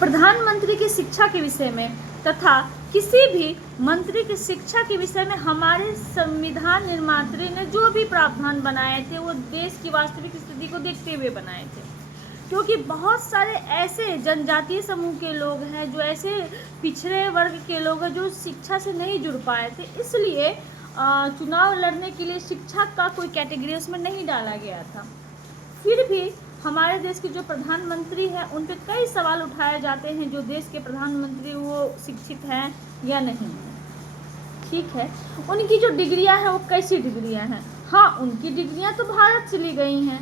प्रधानमंत्री की शिक्षा के विषय में तथा किसी भी मंत्री की शिक्षा के विषय में हमारे संविधान निर्मात्री ने जो भी प्रावधान बनाए थे वो देश की वास्तविक स्थिति को देखते हुए बनाए थे, क्योंकि बहुत सारे ऐसे जनजातीय समूह के लोग हैं, जो ऐसे पिछड़े वर्ग के लोग हैं जो शिक्षा से नहीं जुड़ पाए थे, इसलिए चुनाव लड़ने के लिए शिक्षा का कोई कैटेगरी उसमें नहीं डाला गया था। फिर भी हमारे देश के जो प्रधानमंत्री हैं उन पे कई सवाल उठाए जाते हैं, जो देश के प्रधानमंत्री वो शिक्षित हैं या नहीं हैं। ठीक है, उनकी जो डिग्रियां हैं वो कैसी डिग्रियां हैं? हाँ, उनकी डिग्रियां तो भारत से ली गई हैं।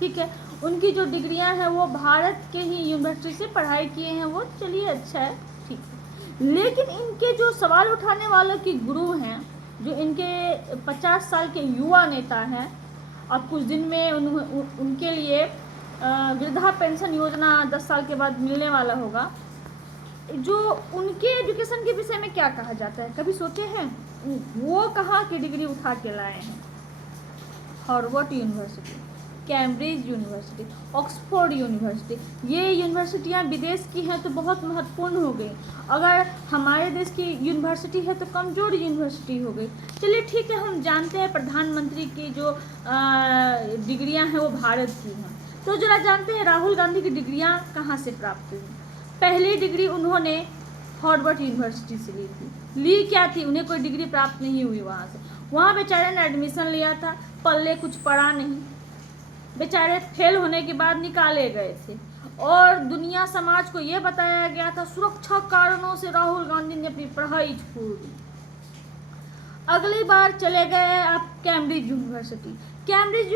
ठीक है, उनकी जो डिग्रियां हैं वो भारत के ही यूनिवर्सिटी से पढ़ाई किए हैं, वो चलिए अच्छा है, ठीक है। लेकिन इनके जो सवाल उठाने वालों की गुरु हैं, जो इनके 50 साल के युवा नेता हैं, अब कुछ दिन में उनके लिए वृद्धा पेंशन योजना 10 साल के बाद मिलने वाला होगा। जो उनके एजुकेशन के विषय में क्या कहा जाता है, कभी सोचे हैं? वो कहाँ की डिग्री उठा के लाए हैं? Harvard university, Cambridge university, Oxford university, ये यूनिवर्सिटियाँ विदेश की हैं तो बहुत महत्वपूर्ण हो गई। अगर हमारे देश की यूनिवर्सिटी है तो कमज़ोर यूनिवर्सिटी हो गई। चलिए ठीक है, हम जानते हैं प्रधानमंत्री की जो डिग्रियां हैं वो भारत की हैं। तो जरा जानते हैं राहुल गांधी की डिग्रियां कहाँ से प्राप्त हुई। पहली डिग्री उन्होंने हार्वर्ड यूनिवर्सिटी से ली थी। ली क्या थी? उन्हें कोई डिग्री प्राप्त नहीं हुई वहाँ से। वहाँ बेचारे ने एडमिशन लिया था, पल्ले कुछ पड़ा नहीं, बेचारे फेल होने के बाद निकाले गए थे और दुनिया समाज को ये बताया गया था सुरक्षा कारणों से राहुल गांधी ने अपनी पढ़ाई छोड़ दी। अगली बार चले गए आप कैम्ब्रिज यूनिवर्सिटी। कैम्ब्रिज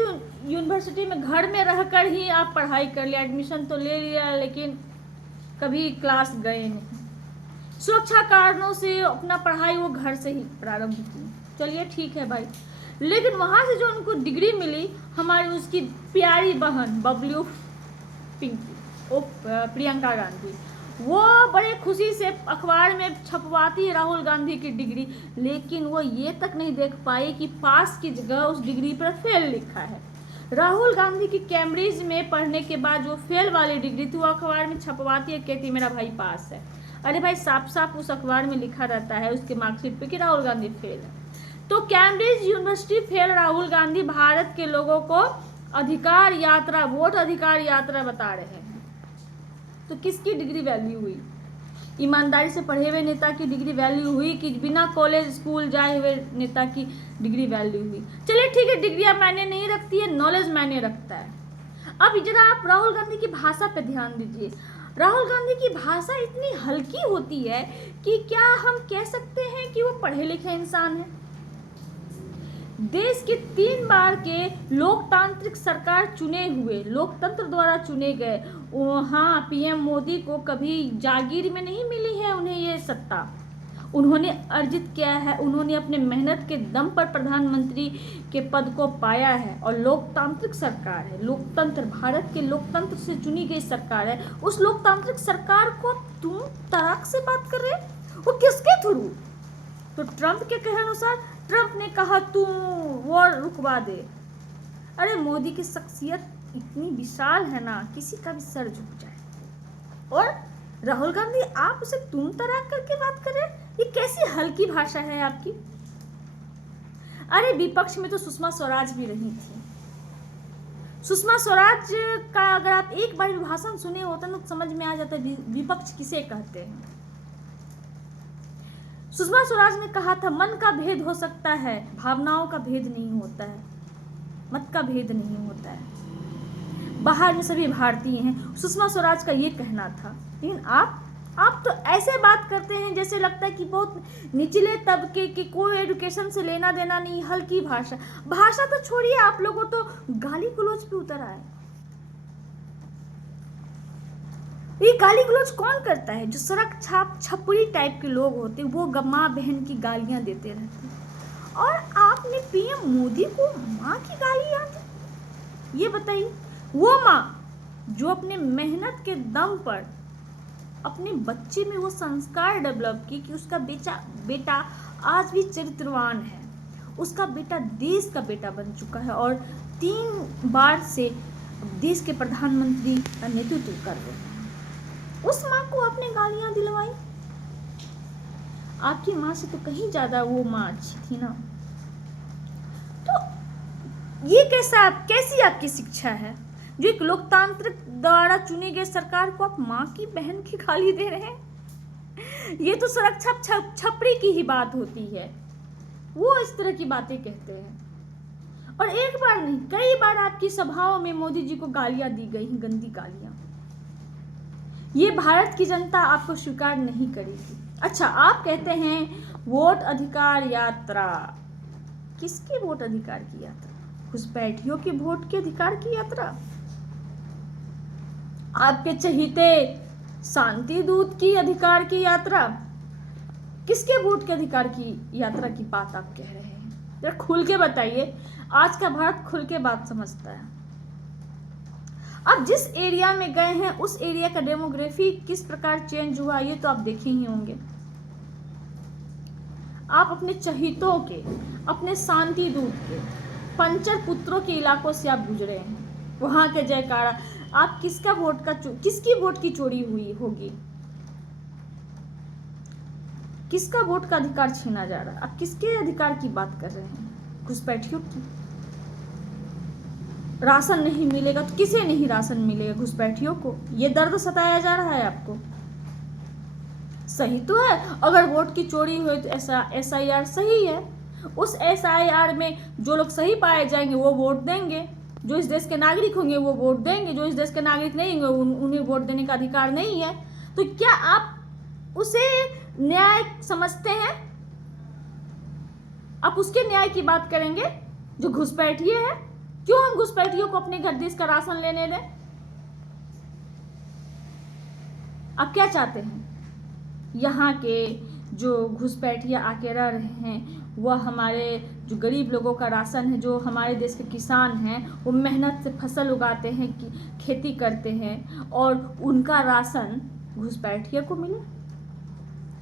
यूनिवर्सिटी में घर में रहकर ही आप पढ़ाई कर लिया, एडमिशन तो ले लिया, लेकिन कभी क्लास गए नहीं। सुरक्षा कारणों से अपना पढ़ाई वो घर से ही प्रारंभ की। चलिए ठीक है भाई, लेकिन वहाँ से जो उनको डिग्री मिली, हमारी उसकी प्यारी बहन बबलू प्रियंका गांधी, वो बड़े खुशी से अखबार में छपवाती है राहुल गांधी की डिग्री, लेकिन वो ये तक नहीं देख पाई कि पास की जगह उस डिग्री पर फेल लिखा है। राहुल गांधी की कैम्ब्रिज में पढ़ने के बाद जो फेल वाली डिग्री थी वो अखबार में छपवाती है, कहती मेरा भाई पास है। अरे भाई, साफ साफ उस अखबार में लिखा रहता है उसके मार्कशीट पे कि राहुल गांधी फेल है। तो Cambridge university fail Rahul Gandhi Bharat के लोगों को अधिकार यात्रा, वोट अधिकार यात्रा बता रहे हैं। तो किसकी डिग्री वैल्यू हुई? ईमानदारी से पढ़े हुए नेता की डिग्री वैल्यू हुई कि बिना कॉलेज स्कूल जाए हुए नेता की डिग्री वैल्यू हुई? चलिए ठीक है, डिग्रियां मायने नहीं रखती है, नॉलेज मायने रखता है। अब जरा आप राहुल गांधी की भाषा पे ध्यान दीजिए। राहुल गांधी की भाषा इतनी हल्की होती है कि क्या हम कह सकते हैं कि वो पढ़े लिखे इंसान हैं। देश के 3 बार के लोकतांत्रिक सरकार चुने हुए, लोकतंत्र द्वारा चुने गए, वहाँ पीएम मोदी को कभी जागीर में नहीं मिली है उन्हें ये सत्ता। उन्होंने अर्जित किया है, उन्होंने अपने मेहनत के दम पर प्रधानमंत्री के पद को पाया है। और लोकतांत्रिक सरकार है, लोकतंत्र, भारत के लोकतंत्र से चुनी गई सरकार है। उस लोकतांत्रिक सरकार को तुम तराक से बात कर रहे, वो किसके थ्रू? तो ट्रंप के कहे अनुसार ट्रंप ने कहा तू वो रुकवा दे। अरे मोदी की शख्सियत इतनी विशाल है ना, किसी का भी सर झुक जाए। और राहुल गांधी आप उसे तुम तराक करके बात कर रहे, ये कैसी हल्की भाषा है आपकी? अरे विपक्ष में तो सुषमा स्वराज भी रही थी। सुषमा स्वराज का अगर आप एक बार भी भाषण सुने होते ना तो समझ में आ जाता है विपक्ष किसे कहते हैं। सुषमा स्वराज ने कहा था मन का भेद हो सकता है, भावनाओं का भेद नहीं होता है, मत का भेद नहीं होता है, बाहर में सभी भारतीय हैं। सुषमा स्वराज का ये कहना था। लेकिन आप तो ऐसे बात करते हैं जैसे लगता है कि बहुत निचले तबके की, कोई एजुकेशन से लेना देना नहीं, हल्की भाषा। भाषा तो छोड़िए, आप लोगों तो गाली गलौज पे उतर आए। ये गाली गलौज कौन करता है? जो सड़क छाप छपरी टाइप के लोग होते हैं, वो माँ बहन की गालियां देते रहते हैं। और आपने पीएम मोदी को माँ की गालियां दी? ये बताइए, वो माँ जो अपने मेहनत के दम पर अपने बच्चे में वो संस्कार डेवलप की कि उसका बेटा आज भी चरित्रवान है, उसका बेटा देश का बेटा बन चुका है और 3 बार से देश के प्रधानमंत्री का नेतृत्व कर रहे हैं। उस माँ को आपने गालियां दिलवाई? आपकी माँ से तो कहीं ज्यादा वो माँ अच्छी थी ना। तो ये कैसी आपकी शिक्षा है जो एक लोकतांत्रिक द्वारा चुनी गई सरकार को आप माँ की बहन की गाली दे रहे हैं? ये तो सुरक्षा छपरी की ही बात होती है, वो इस तरह की बातें कहते हैं। और एक बार नहीं, कई बार आपकी सभाओं में मोदी जी को गालियां दी गई, गंदी गालियां। ये भारत की जनता आपको स्वीकार नहीं करेगी। अच्छा, आप कहते हैं वोट अधिकार यात्रा। किसकी वोट अधिकार की यात्रा? घुसपैठियों के वोट के अधिकार की यात्रा? आपके चहीते शांति दूत की अधिकार की यात्रा? किसके वोट के अधिकार की यात्रा की बात आप कह रहे हैं? जरा खुल के बताइए। आज का भारत खुल के बात समझता है। अब जिस एरिया में गए हैं उस एरिया का डेमोग्राफी किस प्रकार चेंज हुआ ये तो आप देखे ही होंगे। आप अपने चहितों के, अपने शांति दूत के, पंचर पुत्रों के इलाकों से आप गुजरे हैं। वहां के जयकारा, आप किसकी वोट की चोरी हुई होगी? किसका वोट का अधिकार छीना जा रहा है? आप किसके अधिकार की बात कर रहे हैं? घुसपैठियों की। राशन नहीं मिलेगा तो किसे नहीं राशन मिलेगा? घुसपैठियों को। ये दर्द सताया जा रहा है आपको। सही तो है, अगर वोट की चोरी हुई तो SIR सही है। उस SIR में जो लोग सही पाए जाएंगे वो वोट देंगे, जो इस देश के नागरिक होंगे वो वोट देंगे, जो इस देश के नागरिक नहीं होंगे उन्हें वोट देने का अधिकार नहीं है। तो क्या आप उसे न्याय समझते हैं? आप उसके न्याय की बात करेंगे जो घुसपैठिए है? क्यों हम घुसपैठियों को अपने घर देश का राशन लेने दें? आप क्या चाहते हैं? यहाँ के जो घुसपैठिया आके रह रहे हैं वह हमारे जो गरीब लोगों का राशन है, जो हमारे देश के किसान हैं वो मेहनत से फसल उगाते हैं, खेती करते हैं और उनका राशन घुसपैठिया को मिले?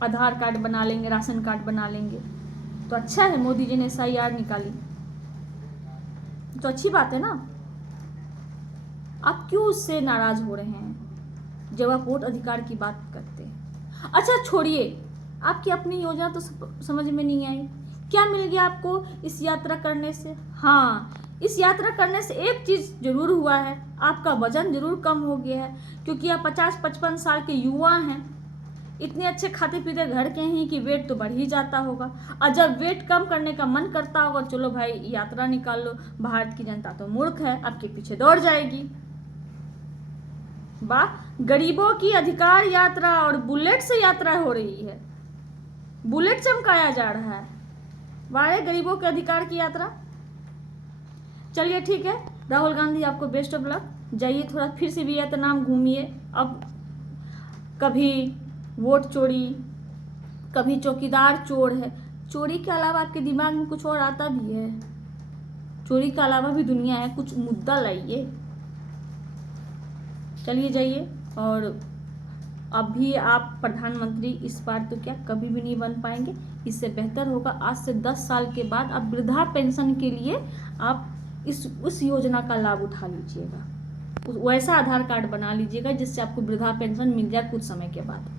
आधार कार्ड बना लेंगे, राशन कार्ड बना लेंगे तो अच्छा है। मोदी जी ने SIR निकाली तो अच्छी बात है ना। आप क्यों उससे नाराज हो रहे हैं जब आप वोट अधिकार की बात करते हैं? अच्छा छोड़िए, आपकी अपनी योजना तो समझ में नहीं आई। क्या मिल गया आपको इस यात्रा करने से? हाँ, इस यात्रा करने से एक चीज जरूर हुआ है, आपका वजन जरूर कम हो गया है, क्योंकि आप 50-55 साल के युवा हैं। इतने अच्छे खाते पीते घर के हैं कि वेट तो बढ़ ही जाता होगा। और जब वेट कम करने का मन करता होगा, चलो भाई यात्रा निकाल लो। भारत की जनता तो मूर्ख है, आपके पीछे दौड़ जाएगी। वाह, गरीबों की अधिकार यात्रा और बुलेट से यात्रा हो रही है, बुलेट चमकाया जा रहा है। वाह, गरीबों के अधिकार की यात्रा। चलिए ठीक है, राहुल गांधी आपको बेस्ट ऑफ लक। जाइए थोड़ा फिर से वियतनाम घूमिए। अब कभी वोट चोरी, कभी चौकीदार चोर है। चोरी के अलावा आपके दिमाग में कुछ और आता भी है? चोरी के अलावा भी दुनिया है, कुछ मुद्दा लाइए। चलिए जाइए। और अभी आप प्रधानमंत्री इस बार तो क्या कभी भी नहीं बन पाएंगे। इससे बेहतर होगा आज से 10 साल के बाद आप वृद्धा पेंशन के लिए आप उस योजना का लाभ उठा लीजिएगा। वैसा आधार कार्ड बना लीजिएगा जिससे आपको वृद्धा पेंशन मिल जाए कुछ समय के बाद।